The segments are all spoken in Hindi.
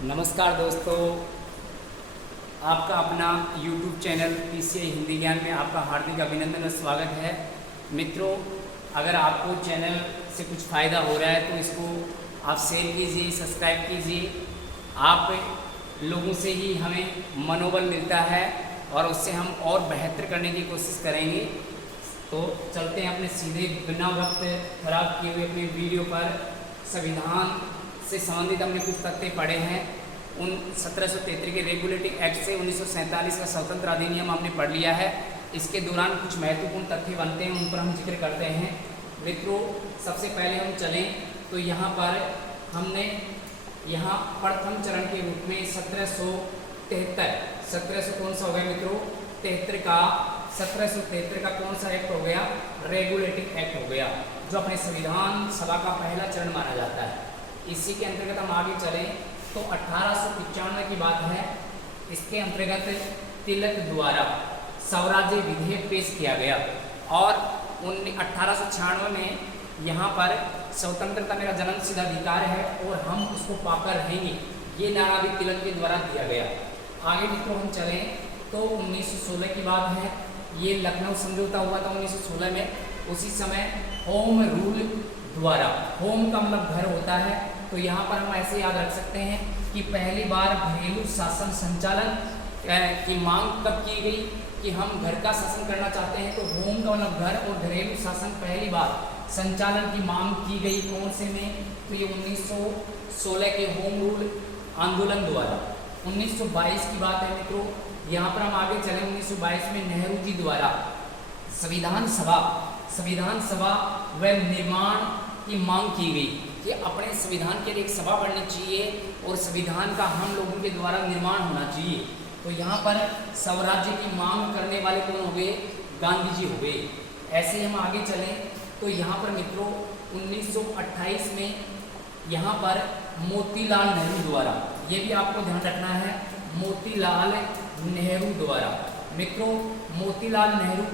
नमस्कार दोस्तों, आपका अपना YouTube चैनल PCI हिंदी ज्ञान में आपका हार्दिक अभिनंदन और स्वागत है। मित्रों, अगर आपको चैनल से कुछ फ़ायदा हो रहा है तो इसको आप शेयर कीजिए, सब्सक्राइब कीजिए। आप लोगों से ही हमें मनोबल मिलता है और उससे हम और बेहतर करने की कोशिश करेंगे। तो चलते हैं अपने सीधे बिना वक्त खराब किए हुए अपने वीडियो पर। संविधान से संबंधित हमने कुछ तथ्य पढ़े हैं। उन 1733 के रेगुलेटिंग एक्ट से 1947 का स्वतंत्र अधिनियम हमने पढ़ लिया है। इसके दौरान कुछ महत्वपूर्ण तथ्य बनते हैं, उन पर हम जिक्र करते हैं। मित्रों, सबसे पहले हम चलें तो यहाँ पर हमने प्रथम चरण के रूप में 1773 कौन सा हो गया मित्रों? 1773 का कौन सा एक्ट हो गया? रेगुलेटिंग एक्ट हो गया, जो अपने संविधान सभा का पहला चरण माना जाता है। इसी के अंतर्गत हम आगे चलें तो 1895 की बात है। इसके अंतर्गत तिलक द्वारा स्वराज्य विधेयक पेश किया गया और 1896 में यहाँ पर स्वतंत्रता मेरा जन्मसिद्ध अधिकार है और हम उसको पाकर रहेंगे, ये नारा भी तिलक के द्वारा दिया गया। आगे मित्रों हम चलें तो 1916 की बात है। ये लखनऊ समझौता हुआ था 1916 में। उसी समय होम रूल द्वारा, होम का मतलब घर होता है, तो यहाँ पर हम ऐसे याद रख सकते हैं कि पहली बार घरेलू शासन संचालन की मांग कब की गई कि हम घर का शासन करना चाहते हैं, तो होम का मतलब घर और घरेलू शासन पहली बार संचालन की मांग की गई कौन से में? तो ये 1916 के होम रूल आंदोलन द्वारा। 1922 की बात है मित्रों। यहाँ पर हम आगे चले। 1922 में नेहरू जी द्वारा संविधान सभा व निर्माण की मांग की गई कि अपने संविधान के लिए एक सभा बननी चाहिए और संविधान का हम लोगों के द्वारा निर्माण होना चाहिए। तो यहाँ पर स्वराज्य की मांग करने वाले कौन हो गए? गांधी जी हो गए। ऐसे ही हम आगे चलें तो यहाँ पर मित्रों 1928 में यहाँ पर मोतीलाल नेहरू द्वारा, ये भी आपको ध्यान रखना है, मोतीलाल नेहरू द्वारा। मित्रों, मोतीलाल नेहरू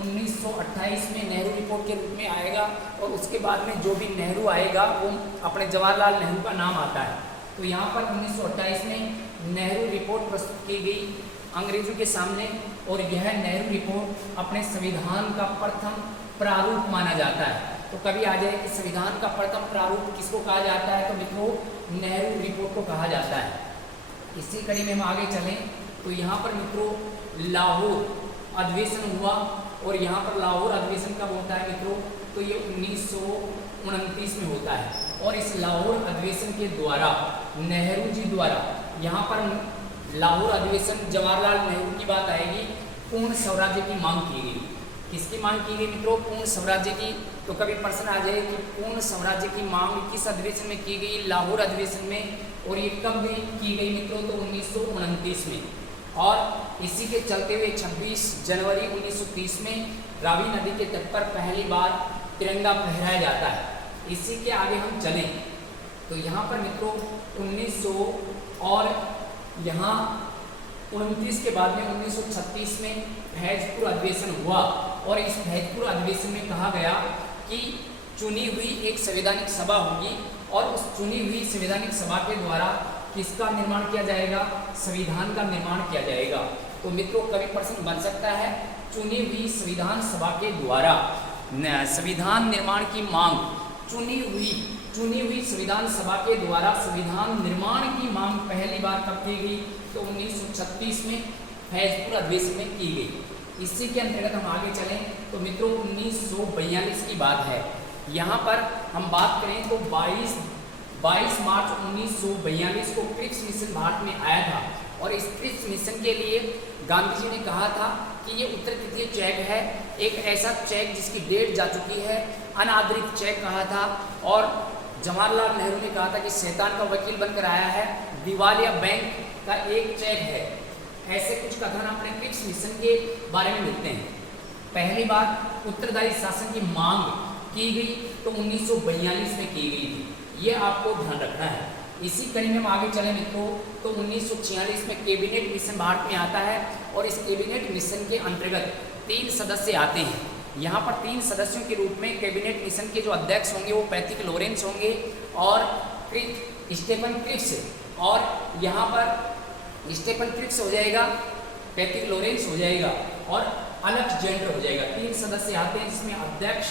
1928 में नेहरू रिपोर्ट के रूप में आएगा और उसके बाद में जो भी नेहरू आएगा वो अपने जवाहरलाल नेहरू का नाम आता है। तो यहाँ पर 1928 में नेहरू रिपोर्ट प्रस्तुत की गई अंग्रेजों के सामने और यह नेहरू रिपोर्ट अपने संविधान का प्रथम प्रारूप माना जाता है। तो कभी आ जाए कि संविधान का प्रथम प्रारूप किसको कहा जाता है, तो मित्रों नेहरू रिपोर्ट को कहा जाता है। इसी कड़ी में हम आगे चलें तो यहाँ पर मित्रों लाहौर अधिवेशन हुआ और यहाँ पर लाहौर अधिवेशन कब होता है मित्रों? तो ये 1929 में होता है। और इस लाहौर अधिवेशन के द्वारा नेहरू जी द्वारा यहाँ पर लाहौर अधिवेशन जवाहरलाल नेहरू की बात आएगी, पूर्ण स्वराज्य की मांग की गई। किसकी मांग की गई मित्रों? पूर्ण स्वराज्य की। तो कभी प्रश्न आ जाए कि पूर्ण स्वराज्य की मांग किस अधिवेशन में की गई? लाहौर अधिवेशन में। और ये कब की गई मित्रों? तो 1929 में। और इसी के चलते हुए 26 जनवरी 1930 में रावी नदी के तट पर पहली बार तिरंगा फहराया जाता है। इसी के आगे हम चलें तो यहाँ पर मित्रों 1900 और यहाँ 29 के बाद में 1936 में फैजपुर अधिवेशन हुआ और इस फैजपुर अधिवेशन में कहा गया कि चुनी हुई एक संवैधानिक सभा होगी और उस चुनी हुई संवैधानिक सभा के द्वारा किसका निर्माण किया जाएगा? संविधान का निर्माण किया जाएगा। तो मित्रों कभी प्रश्न बन सकता है, चुनी हुई संविधान सभा के द्वारा संविधान निर्माण की मांग, चुनी हुई संविधान सभा के द्वारा संविधान निर्माण की मांग पहली बार कब की गई? तो 1936 में फैजपुर अधिवेशन में की गई। इसी के अंतर्गत हम आगे चलें तो मित्रों 1942 की बात है। यहाँ पर हम बात करें तो 22 मार्च 1942 को क्रिप्स मिशन भारत में आया था और इस क्रिप्स मिशन के लिए गांधी जी ने कहा था कि ये उत्तर तृतीय चेक है, एक ऐसा चेक जिसकी डेट जा चुकी है, अनादरित चेक कहा था। और जवाहरलाल नेहरू ने कहा था कि शैतान का वकील बनकर आया है, दिवालिया बैंक का एक चेक है। ऐसे कुछ कथन अपने क्रिप्स मिशन के बारे में मिलते हैं। पहली बार उत्तरदायी शासन की मांग की गई तो 1942 में की गई थी, ये आपको ध्यान रखना है। इसी कड़ी में हम आगे चले मित्रों तो 1946 में कैबिनेट मिशन भारत में आता है और इस कैबिनेट मिशन के अंतर्गत 3 सदस्य आते हैं। यहाँ पर 3 सदस्यों के रूप में कैबिनेट मिशन के जो अध्यक्ष होंगे वो पैट्रिक लॉरेंस होंगे और स्टेफन क्रिप्स, और यहाँ पर स्टेफन क्रिप्स हो जाएगा, पैट्रिक लॉरेंस हो जाएगा और अलेक्जेंडर हो जाएगा। 3 सदस्य आते हैं जिसमें अध्यक्ष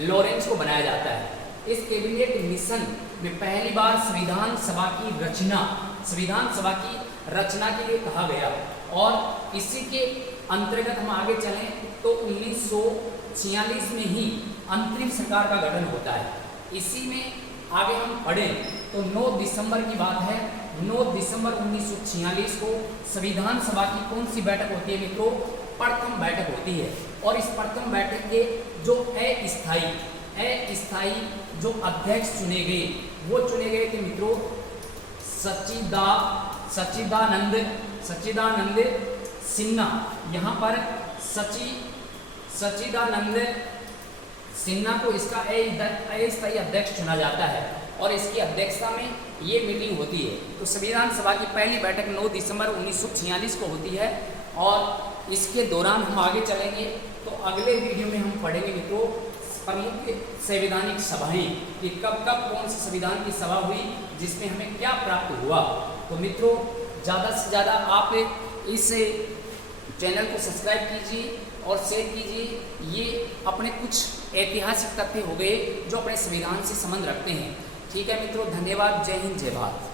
लॉरेंस को बनाया जाता है। इस कैबिनेट मिशन में पहली बार संविधान सभा की रचना के लिए कहा गया, और इसी के अंतर्गत हम आगे चलें तो 1946 में ही अंतरिम सरकार का गठन होता है। इसी में आगे हम पढ़ें तो 9 दिसंबर की बात है, 9 दिसंबर 1946 को संविधान सभा की कौन सी बैठक होती है मित्रों? प्रथम बैठक होती है। और इस प्रथम बैठक के जो अस्थायी जो अध्यक्ष चुने गए, वो चुने गए थे मित्रों सच्चिदानंद सिन्हा। यहाँ पर सच्चिदानंद सिन्हा को इसका अस्थायी अध्यक्ष चुना जाता है, और इसकी अध्यक्षता में ये मीटिंग होती है। तो संविधान सभा की पहली बैठक 9 दिसंबर 1946 को होती है, और इसके दौरान हम आगे चलेंगे तो अगले वीडियो में हम पढ़ेंगे मित्रों प्रमुख संवैधानिक सभाएं कि कब कौन सी संविधान की सभा हुई, जिसमें हमें क्या प्राप्त हुआ। तो मित्रों ज़्यादा से ज़्यादा आप इस चैनल को सब्सक्राइब कीजिए और शेयर कीजिए। ये अपने कुछ ऐतिहासिक तथ्य हो गए जो अपने संविधान से संबंध रखते हैं। ठीक है मित्रों, धन्यवाद। जय हिंद, जय भारत।